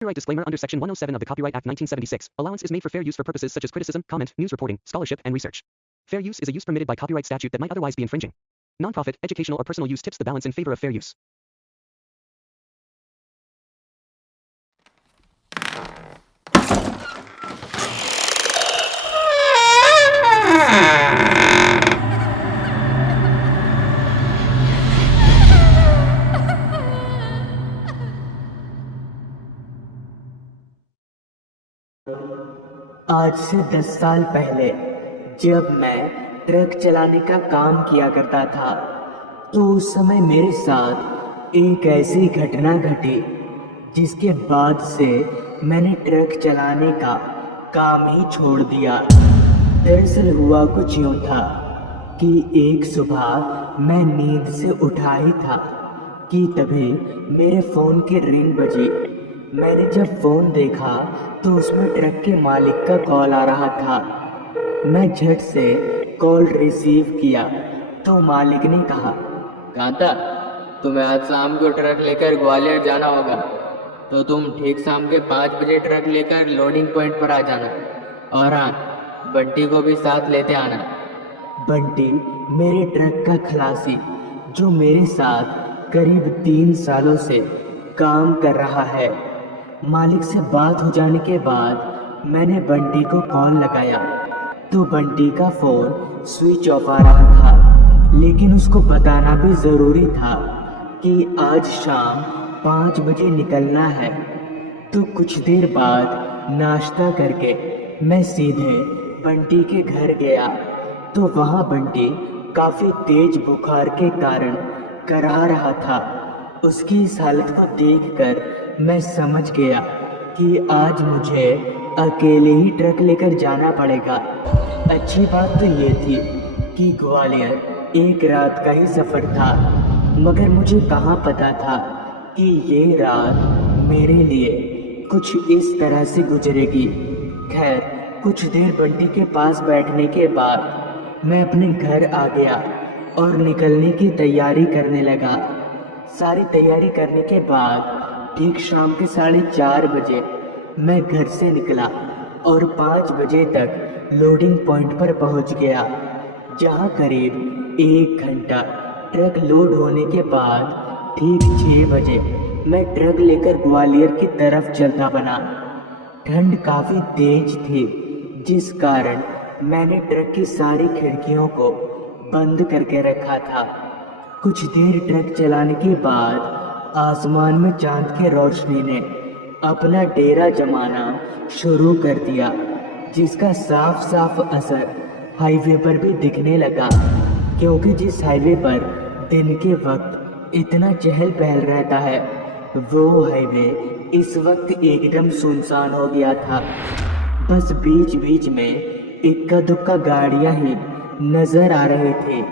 Copyright disclaimer under Section 107 of the Copyright Act 1976. Allowance is made for fair use for purposes such as criticism, comment, news reporting, scholarship, and research. Fair use is a use permitted by copyright statute that might otherwise be infringing. Nonprofit, educational, or personal use tips the balance in favor of fair use. आज से 10 साल पहले जब मैं truck चलाने का काम किया करता था तो उस समय मेरे साथ एक ऐसी घटना घटी जिसके बाद से मैंने ट्रक चलाने का काम ही छोड़ दिया। दरअसल हुआ कुछ यूँ था कि एक सुबह मैं नींद से उठा ही था कि तभी मेरे फ़ोन की रिंग बजी। मैंने जब फ़ोन देखा तो उसमें ट्रक के मालिक का कॉल आ रहा था। मैं झट से कॉल रिसीव किया तो मालिक ने कहा, कांता, तुम्हें आज शाम को ट्रक लेकर ग्वालियर जाना होगा, तो तुम ठीक शाम के 5 बजे ट्रक लेकर लोडिंग पॉइंट पर आ जाना। और हाँ, बंटी को भी साथ लेते आना। बंटी मेरे ट्रक का खलासी जो मेरे साथ करीब 3 सालों से काम कर रहा है। मालिक से बात हो जाने के बाद मैंने बंटी को कॉल लगाया तो बंटी का फ़ोन स्विच ऑफ आ रहा था, लेकिन उसको बताना भी ज़रूरी था कि आज शाम 5 बजे निकलना है। तो कुछ देर बाद नाश्ता करके मैं सीधे बंटी के घर गया तो वहाँ बंटी काफ़ी तेज बुखार के कारण कराह रहा था। उसकी इस हालत को देखकर मैं समझ गया कि आज मुझे अकेले ही ट्रक लेकर जाना पड़ेगा। अच्छी बात तो ये थी कि ग्वालियर एक रात का ही सफ़र था, मगर मुझे कहाँ पता था कि ये रात मेरे लिए कुछ इस तरह से गुजरेगी। खैर, कुछ देर बंटी के पास बैठने के बाद मैं अपने घर आ गया और निकलने की तैयारी करने लगा। सारी तैयारी करने के बाद ठीक शाम के 4:30 बजे मैं घर से निकला और 5 बजे तक लोडिंग पॉइंट पर पहुंच गया, जहां करीब 1 घंटा ट्रक लोड होने के बाद ठीक 6 बजे मैं ट्रक लेकर ग्वालियर की तरफ चलता बना। ठंड काफ़ी तेज थी, जिस कारण मैंने ट्रक की सारी खिड़कियों को बंद करके रखा था। कुछ देर ट्रक चलाने के बाद आसमान में चांद की रोशनी ने अपना डेरा जमाना शुरू कर दिया, जिसका साफ साफ असर हाईवे पर भी दिखने लगा, क्योंकि जिस हाईवे पर दिन के वक्त इतना चहल पहल रहता है वो हाईवे इस वक्त एकदम सुनसान हो गया था। बस बीच बीच में इक्का दुक्का गाड़ियां ही नजर आ रहे थे।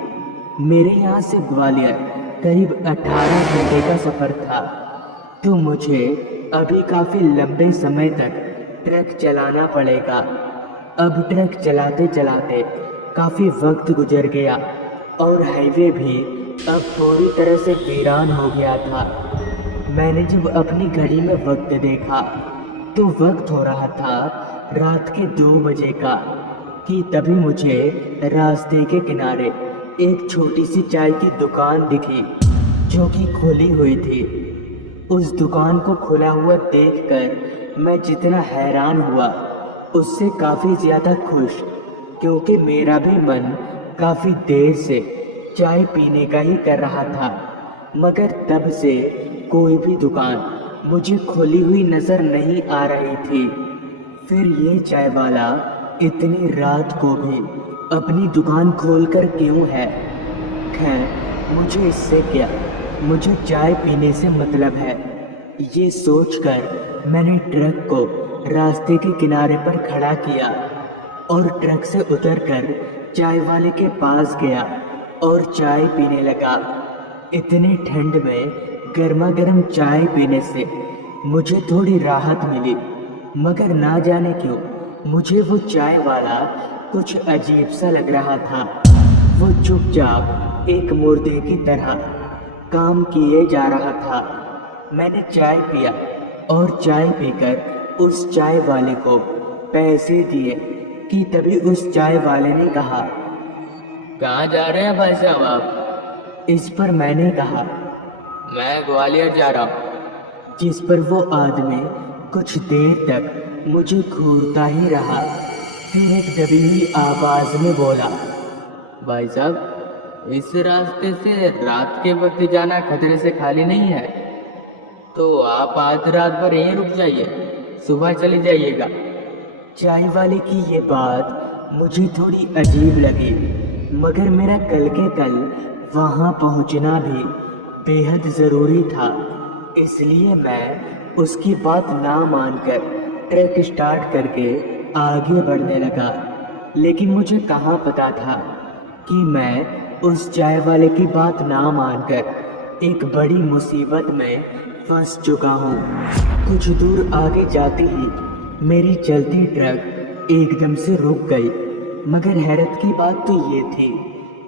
मेरे यहाँ से ग्वालियर करीब 18 घंटे का सफ़र था, तो मुझे अभी काफ़ी लंबे समय तक ट्रक चलाना पड़ेगा। अब ट्रक चलाते चलाते काफ़ी वक्त गुजर गया और हाईवे भी अब पूरी तरह से वीरान हो गया था। मैंने जब अपनी घड़ी में वक्त देखा तो वक्त हो रहा था रात के 2 बजे का कि तभी मुझे रास्ते के किनारे एक छोटी सी चाय की दुकान दिखी जो कि खुली हुई थी। उस दुकान को खुला हुआ देखकर मैं जितना हैरान हुआ उससे काफ़ी ज़्यादा खुश, क्योंकि मेरा भी मन काफ़ी देर से चाय पीने का ही कर रहा था, मगर तब से कोई भी दुकान मुझे खुली हुई नज़र नहीं आ रही थी। फिर ये चाय वाला इतनी रात को भी अपनी दुकान खोलकर क्यों है? खैर, मुझे इससे क्या, मुझे चाय पीने से मतलब है। ये सोचकर मैंने ट्रक को रास्ते के किनारे पर खड़ा किया और ट्रक से उतरकर चाय वाले के पास गया और चाय पीने लगा। इतनी ठंड में गर्मा गर्म चाय पीने से मुझे थोड़ी राहत मिली, मगर ना जाने क्यों मुझे वो चाय वाला कुछ अजीब सा लग रहा था। वो चुपचाप एक मुर्दे की तरह काम किए जा रहा था। मैंने चाय पिया और चाय पीकर उस चाय वाले को पैसे दिए कि तभी उस चाय वाले ने कहा, कहाँ जा रहे हैं भाई साहब आप? इस पर मैंने कहा, मैं ग्वालियर जा रहा हूँ। जिस पर वो आदमी कुछ देर तक मुझे घूरता ही रहा। फिर एक दबी हुई आवाज में बोला, भाई साहब, इस रास्ते से रात के वक्त जाना खतरे से खाली नहीं है, तो आप आज रात भर यहीं रुक जाइए, सुबह चली जाइएगा। चाय वाले की ये बात मुझे थोड़ी अजीब लगी, मगर मेरा कल के कल वहाँ पहुँचना भी बेहद ज़रूरी था। इसलिए मैं उसकी बात ना मानकर ट्रक स्टार्ट करके आगे बढ़ने लगा। लेकिन मुझे कहाँ पता था कि मैं उस चाय वाले की बात ना मानकर एक बड़ी मुसीबत में फंस चुका हूँ। कुछ दूर आगे जाते ही मेरी चलती ट्रक एकदम से रुक गई, मगर हैरत की बात तो ये थी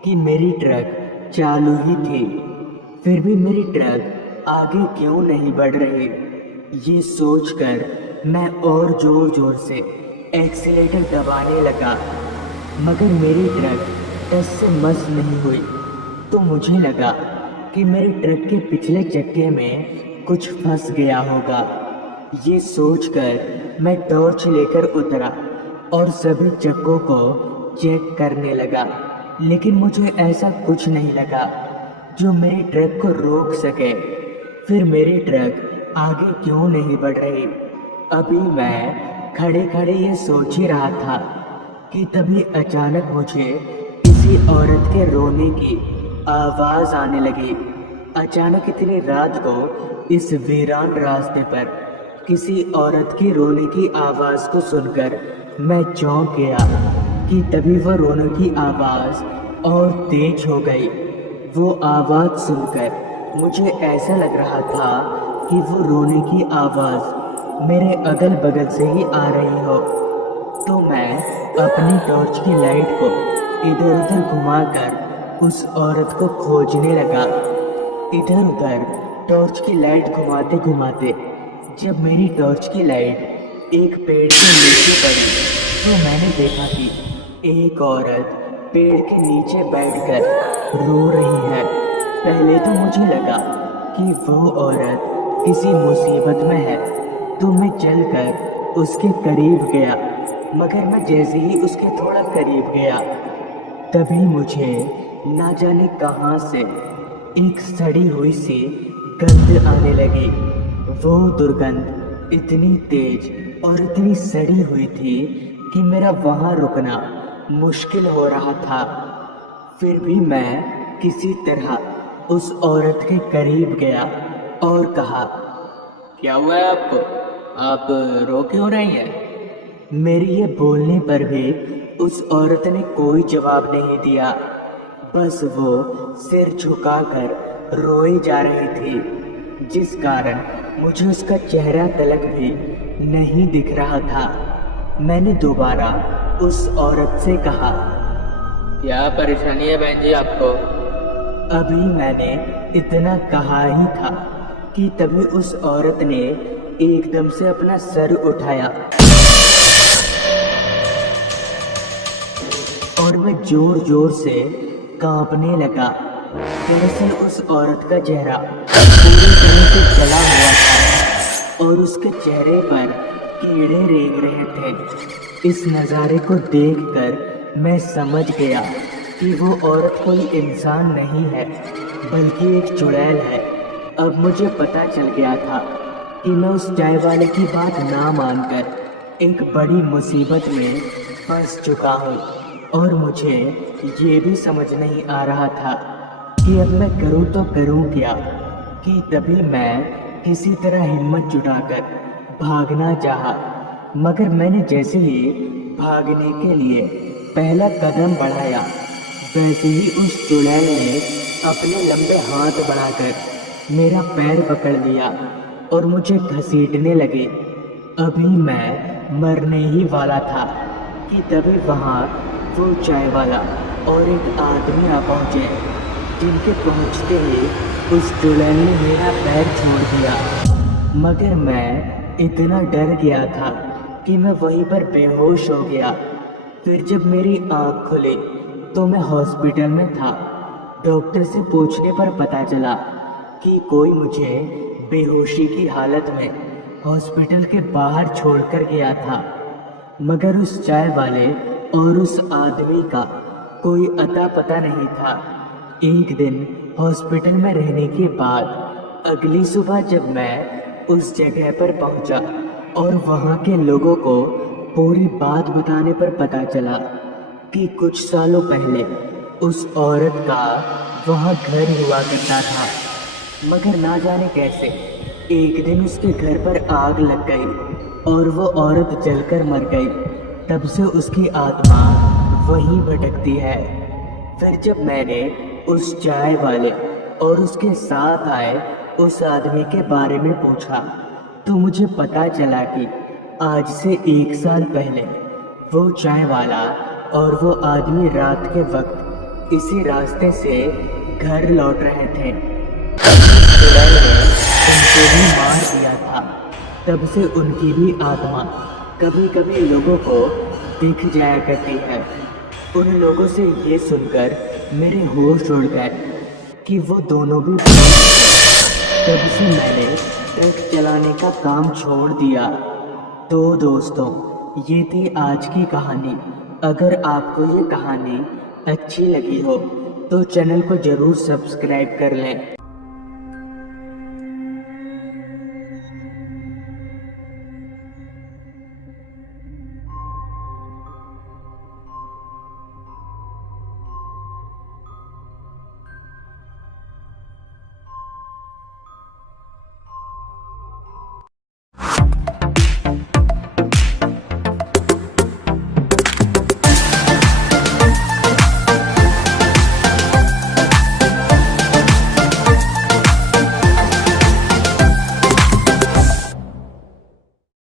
कि मेरी ट्रक चालू ही थी। फिर भी मेरी ट्रक आगे क्यों नहीं बढ़ रही, ये सोचकर मैं और ज़ोर ज़ोर से एक्सीलेटर दबाने लगा, मगर मेरी ट्रक टस से मस नहीं हुई। तो मुझे लगा कि मेरी ट्रक के पिछले चक्के में कुछ फंस गया होगा। ये सोचकर मैं टॉर्च लेकर उतरा और सभी चक्कों को चेक करने लगा, लेकिन मुझे ऐसा कुछ नहीं लगा जो मेरी ट्रक को रोक सके। फिर मेरी ट्रक आगे क्यों नहीं बढ़ रही? अभी मैं खड़े खड़े ये सोच ही रहा था कि तभी अचानक मुझे किसी औरत के रोने की आवाज़ आने लगी। अचानक इतनी रात को इस वीरान रास्ते पर किसी औरत की रोने की आवाज़ को सुनकर मैं चौंक गया कि तभी वह रोने की आवाज़ और तेज हो गई। वो आवाज़ सुनकर मुझे ऐसा लग रहा था कि वो रोने की आवाज़ मेरे अगल बगल से ही आ रही हो। तो मैं अपनी टॉर्च की लाइट को इधर उधर घुमाकर उस औरत को खोजने लगा। इधर उधर टॉर्च की लाइट घुमाते घुमाते जब मेरी टॉर्च की लाइट एक पेड़ के नीचे पड़ी तो मैंने देखा कि एक औरत पेड़ के नीचे बैठकर रो रही है। पहले तो मुझे लगा कि वो औरत किसी मुसीबत में है, तो मैं चलकर उसके करीब गया, मगर मैं जैसे ही उसके थोड़ा करीब गया तभी मुझे ना जाने कहाँ से एक सड़ी हुई सी गंध आने लगी। वो दुर्गंध इतनी तेज और इतनी सड़ी हुई थी कि मेरा वहाँ रुकना मुश्किल हो रहा था। फिर भी मैं किसी तरह उस औरत के करीब गया और कहा, क्या हुआ है आपको? आप रो क्यों रही हैं? मेरी ये बोलने पर भी उस औरत ने कोई जवाब नहीं दिया, बस वो सिर झुकाकर रोए जा रही थी, जिस कारण मुझे उसका चेहरा तलक भी नहीं दिख रहा था। मैंने दोबारा उस औरत से कहा, क्या परेशानी है बहन जी आपको? अभी मैंने इतना कहा ही था कि तभी उस औरत ने एकदम से अपना सर उठाया और मैं जोर जोर से कांपने लगा। दरअसल उस औरत का चेहरा पूरी तरह से जला हुआ था और उसके चेहरे पर कीड़े रेंग रहे थे। इस नज़ारे को देखकर मैं समझ गया कि वो औरत कोई इंसान नहीं है, बल्कि एक चुड़ैल है। अब मुझे पता चल गया था कि मैं उस चाय वाले की बात ना मानकर एक बड़ी मुसीबत में फंस चुका हूँ, और मुझे ये भी समझ नहीं आ रहा था कि अब मैं करूँ तो करूँ क्या। कि तभी मैं किसी तरह हिम्मत जुटाकर भागना चाहा, मगर मैंने जैसे ही भागने के लिए पहला कदम बढ़ाया, वैसे ही उस चुड़ैल ने अपने लंबे हाथ बढ़ाकर मेरा पैर पकड़ लिया और मुझे घसीटने लगी। अभी मैं मरने ही वाला था कि तभी वहाँ वो चाय वाला और एक आदमी आ पहुँचे, जिनके पहुँचते ही उस चुड़ैल ने मेरा पैर छोड़ दिया। मगर मैं इतना डर गया था कि मैं वहीं पर बेहोश हो गया। फिर जब मेरी आँख खुली तो मैं हॉस्पिटल में था। डॉक्टर से पूछने पर पता चला कि कोई मुझे बेहोशी की हालत में हॉस्पिटल के बाहर छोड़कर गया था। मगर उस चाय वाले और उस आदमी का कोई अता पता नहीं था। एक दिन हॉस्पिटल में रहने के बाद अगली सुबह जब मैं उस जगह पर पहुंचा और वहां के लोगों को पूरी बात बताने पर पता चला कि कुछ सालों पहले उस औरत का वहां घर हुआ करता था। मगर ना जाने कैसे एक दिन उसके घर पर आग लग गई और वो औरत जलकर मर गई। तब से उसकी आत्मा वहीं भटकती है। फिर जब मैंने उस चाय वाले और उसके साथ आए उस आदमी के बारे में पूछा तो मुझे पता चला कि आज से 1 साल पहले वो चाय वाला और वो आदमी रात के वक्त इसी रास्ते से घर लौट रहे थे। चुड़ैल ने उनको भी मार दिया था। तब से उनकी भी आत्मा कभी कभी लोगों को दिख जाया करती है। उन लोगों से ये सुनकर मेरे होश उड़ गए कि वो दोनों भी तब से मैंने ट्रक चलाने का काम छोड़ दिया। तो दोस्तों, ये थी आज की कहानी। अगर आपको ये कहानी अच्छी लगी हो तो चैनल को ज़रूर सब्सक्राइब कर लें।